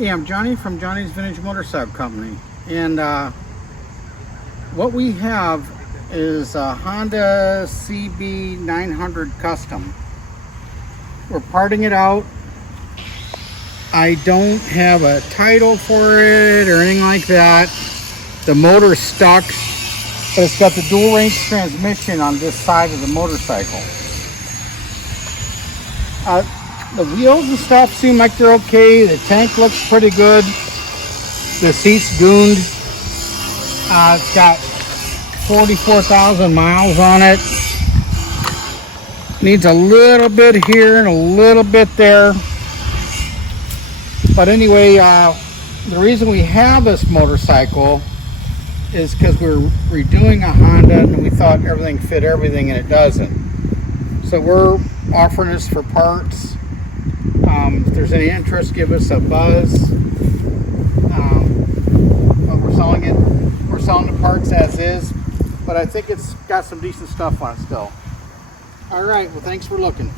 Yeah, I'm Johnny from Johnny's Vintage Motorcycle Company, and what we have is a Honda CB900 Custom. We're parting it out. I don't have a title for it or anything like that. The motor's stuck, but it's got the dual range transmission on this side of the motorcycle. The wheels and stuff seem like they're okay. The tank looks pretty good. The seat's gooned. It's got 44,000 miles on it. Needs a little bit here and a little bit there. But anyway, the reason we have this motorcycle is because we're redoing a Honda and we thought everything fit everything, and it doesn't. So we're offering this for parts. If there's any interest, give us a buzz. But we're selling it. We're selling the parts as is, but I think it's got some decent stuff on it still. All right, well, thanks for looking.